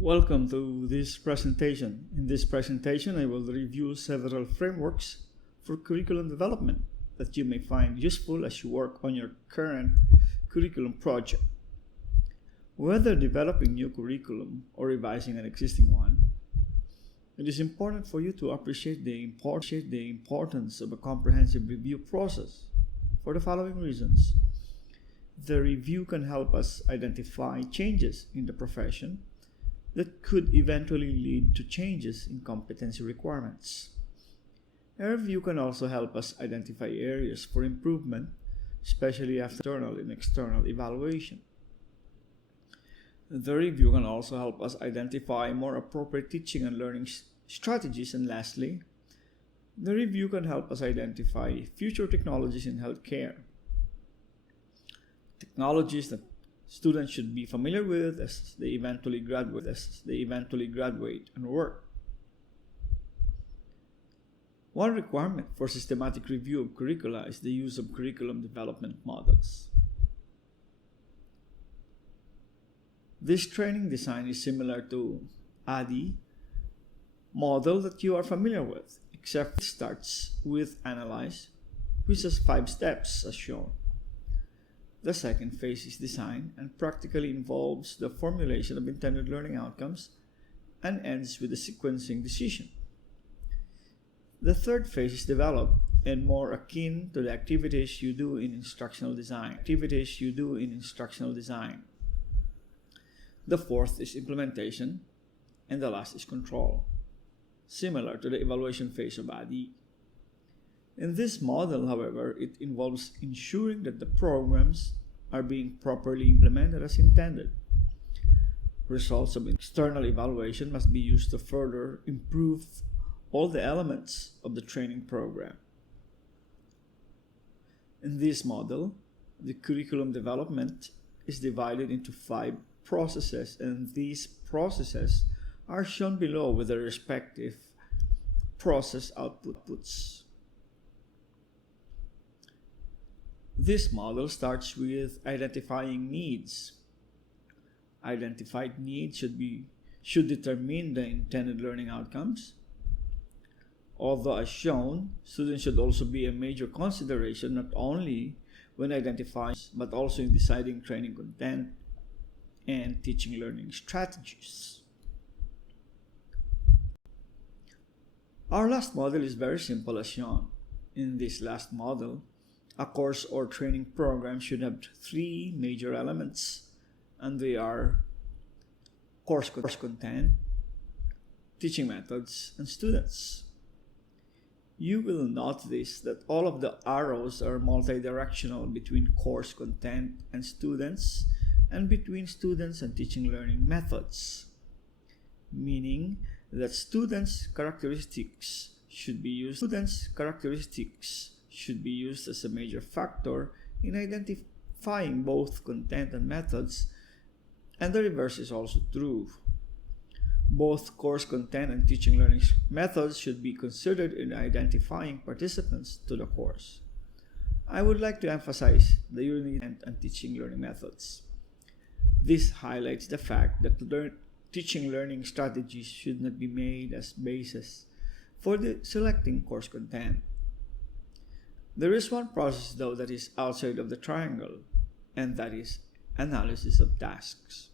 Welcome to this presentation. In this presentation, I will review several frameworks for curriculum development that you may find useful as you work on your current curriculum project. Whether developing new curriculum or revising an existing one, it is important for you to appreciate the importance of a comprehensive review process for the following reasons. The review can help us identify changes in the profession that could eventually lead to changes in competency requirements. A review can also help us identify areas for improvement, especially after internal and external evaluation. The review can also help us identify more appropriate teaching and learning strategies. And lastly, the review can help us identify future technologies in healthcare. Technologies that students should be familiar with as they eventually graduate and work. One requirement for systematic review of curricula is the use of curriculum development models. This training design is similar to ADDIE model that you are familiar with, except it starts with analyze, which has 5 steps as shown. The second phase is design and practically involves the formulation of intended learning outcomes and ends with the sequencing decision. The third phase is develop and more akin to the activities you do in instructional design. The fourth is implementation, and the last is control, similar to the evaluation phase of ADDIE. In this model, however, it involves ensuring that the programs are being properly implemented as intended. Results of external evaluation must be used to further improve all the elements of the training program. In this model, the curriculum development is divided into 5 processes, and these processes are shown below with their respective process outputs. This model starts with identifying needs. Identified needs should determine the intended learning outcomes. Although as shown, students should also be a major consideration not only when identifying but also in deciding training content and teaching learning strategies. Our last model is very simple as shown. In this last model, a course or training program should have 3 major elements, and they are course content, teaching methods, and students. You will notice that all of the arrows are multidirectional between course content and students, and between students and teaching learning methods, meaning that students' characteristics should be used as a major factor in identifying both content and methods, and the reverse is also true. Both course content and teaching learning methods should be considered in identifying participants to the course. I would like to emphasize the unit and teaching learning methods. This highlights the fact that teaching learning strategies should not be made as basis for selecting course content. There is one process though that is outside of the triangle, and that is analysis of tasks.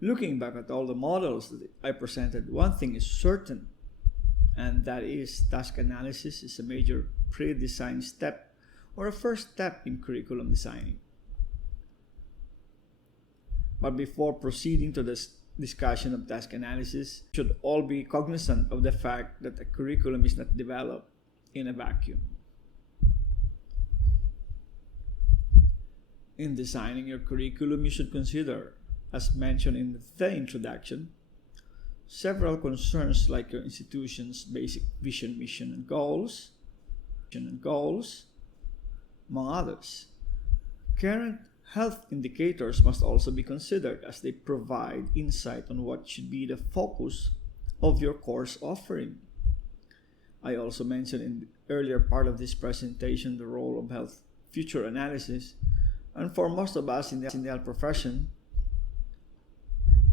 Looking back at all the models that I presented, one thing is certain, and that is task analysis is a major pre-design step or a first step in curriculum designing. But before proceeding to this discussion of task analysis, we should all be cognizant of the fact that a curriculum is not developed in a vacuum. In designing your curriculum, you should consider, as mentioned in the introduction, several concerns like your institution's basic vision, mission, and goals, among others. Current health indicators must also be considered as they provide insight on what should be the focus of your course offering. I also mentioned in the earlier part of this presentation the role of health future analysis And for most of us in the health profession,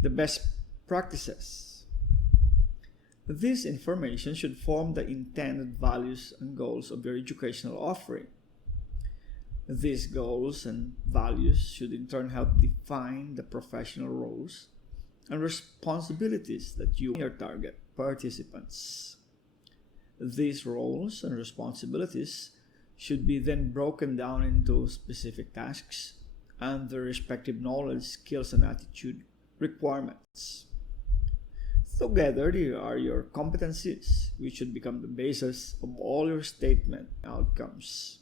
the best practices. This information should form the intended values and goals of your educational offering. These goals and values should in turn help define the professional roles and responsibilities that you and your target participants. These roles and responsibilities should be then broken down into specific tasks and their respective knowledge, skills, and attitude requirements. Together, they are your competencies, which should become the basis of all your statement outcomes.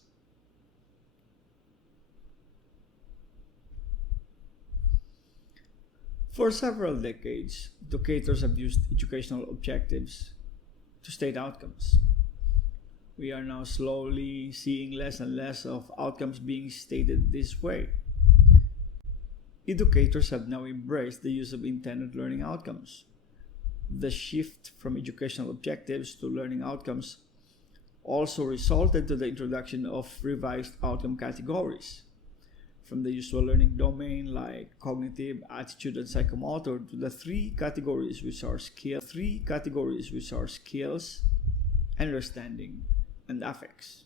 For several decades, educators have used educational objectives to state outcomes. We are now slowly seeing less and less of outcomes being stated this way. Educators have now embraced the use of intended learning outcomes. The shift from educational objectives to learning outcomes also resulted to the introduction of revised outcome categories, from the usual learning domain like cognitive, attitude, and psychomotor to the three categories which are skills, understanding, and affects.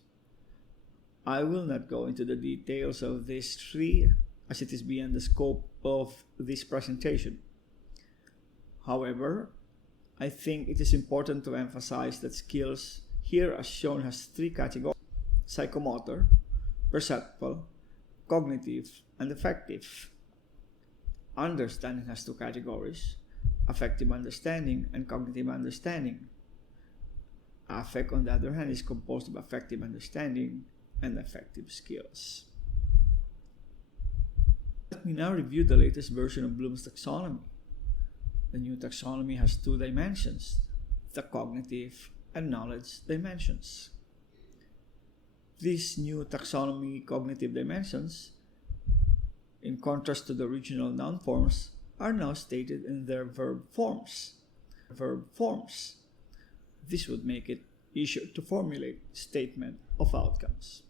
I will not go into the details of these three as it is beyond the scope of this presentation. However, I think it is important to emphasize that skills here as shown has three categories: psychomotor, perceptual, cognitive, and affective. Understanding has two categories: affective understanding and cognitive understanding. Affect, on the other hand, is composed of affective understanding and affective skills. Let me now review the latest version of Bloom's taxonomy. The new taxonomy has two dimensions: the cognitive and knowledge dimensions. These new taxonomy cognitive dimensions, in contrast to the original noun forms, are now stated in their verb forms. This would make it easier to formulate statement of outcomes.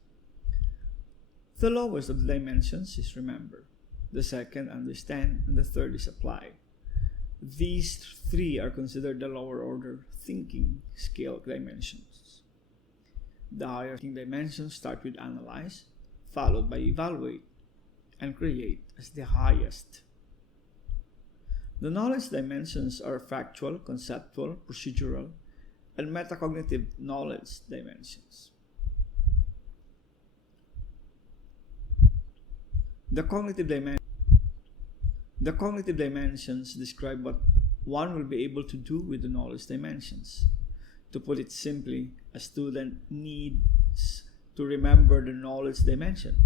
The lowest of the dimensions is remember, the second understand, and the third is apply. These three are considered the lower order thinking skill dimensions. The higher thinking dimensions start with analyze, followed by evaluate, and create as the highest. The knowledge dimensions are factual, conceptual, procedural, and metacognitive knowledge dimensions. The cognitive dimensions describe what one will be able to do with the knowledge dimensions. To put it simply, a student needs to remember the knowledge dimension,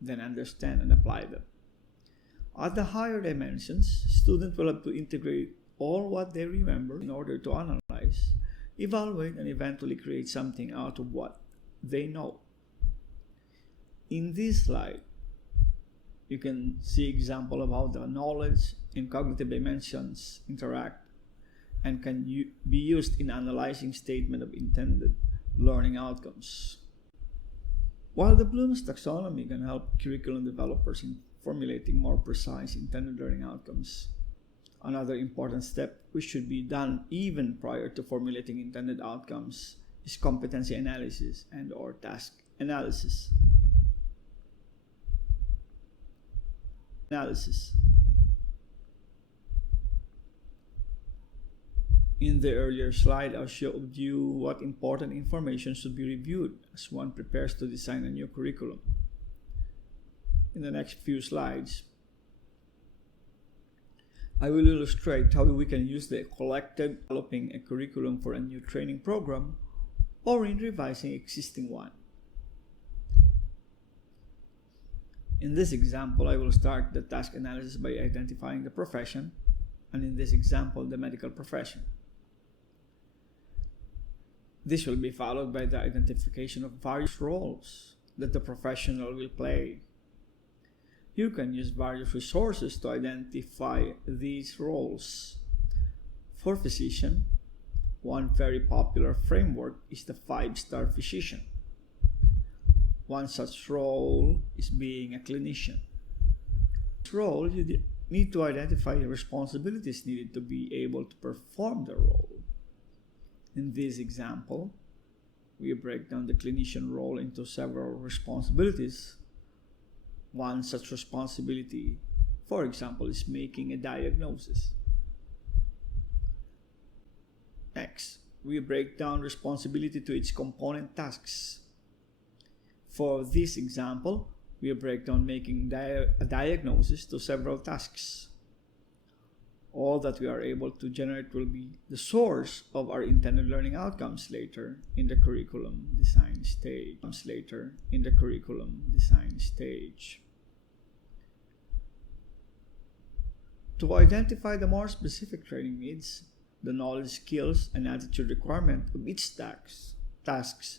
then understand and apply them. At the higher dimensions, students will have to integrate all what they remember in order to analyze, evaluate, and eventually create something out of what they know. In this slide, you can see example of how the knowledge and cognitive dimensions interact and can be used in analyzing statement of intended learning outcomes. While the Bloom's taxonomy can help curriculum developers in formulating more precise intended learning outcomes, another important step which should be done even prior to formulating intended outcomes is competency analysis and/or task analysis. In the earlier slide, I showed you what important information should be reviewed as one prepares to design a new curriculum. In the next few slides, I will illustrate how we can use the collected developing a curriculum for a new training program or in revising existing one. In this example, I will start the task analysis by identifying the profession, and in this example, the medical profession. This will be followed by the identification of various roles that the professional will play. You can use various resources to identify these roles. For physician, one very popular framework is the 5-star physician. One such role is being a clinician. This role, you need to identify the responsibilities needed to be able to perform the role. In this example, we break down the clinician role into several responsibilities. One such responsibility, for example, is making a diagnosis. Next, we break down responsibility to its component tasks. For this example, we break down making a diagnosis to several tasks. All that we are able to generate will be the source of our intended learning outcomes later in the curriculum design stage. To identify the more specific training needs, the knowledge, skills, and attitude requirement of each tasks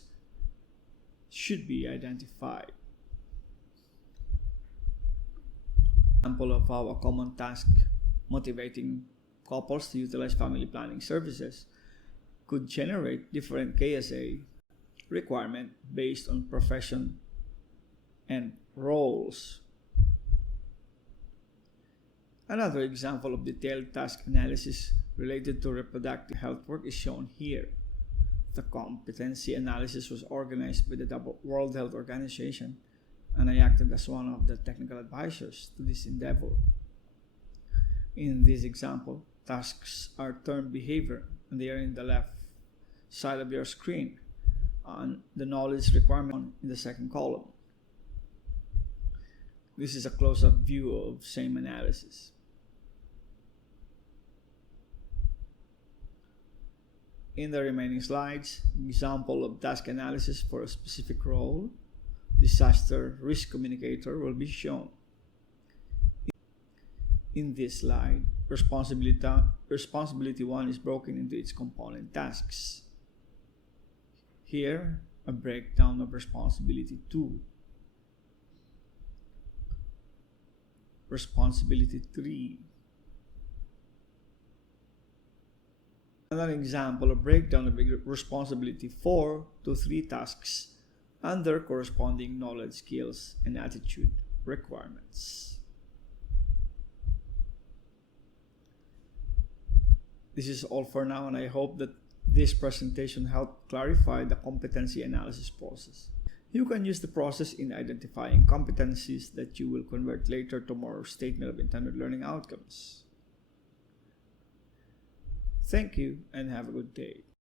should be identified. Example of how a common task motivating couples to utilize family planning services could generate different KSA requirement based on profession and roles. Another example of detailed task analysis related to reproductive health work is shown here. The competency analysis was organized by the World Health Organization, and I acted as one of the technical advisors to this endeavor. In this example, tasks are termed behavior, and they are in the left side of your screen, and the knowledge requirement in the second column. This is a close-up view of same analysis. In the remaining slides, example of task analysis for a specific role, disaster risk communicator, will be shown. In this slide, responsibility 1 is broken into its component tasks. Here, a breakdown of responsibility 2. Responsibility 3. Another example of breakdown of responsibility 4 to 3 tasks and their corresponding knowledge, skills, and attitude requirements. This is all for now, and I hope that this presentation helped clarify the competency analysis process. You can use the process in identifying competencies that you will convert later to more statement of intended learning outcomes. Thank you and have a good day.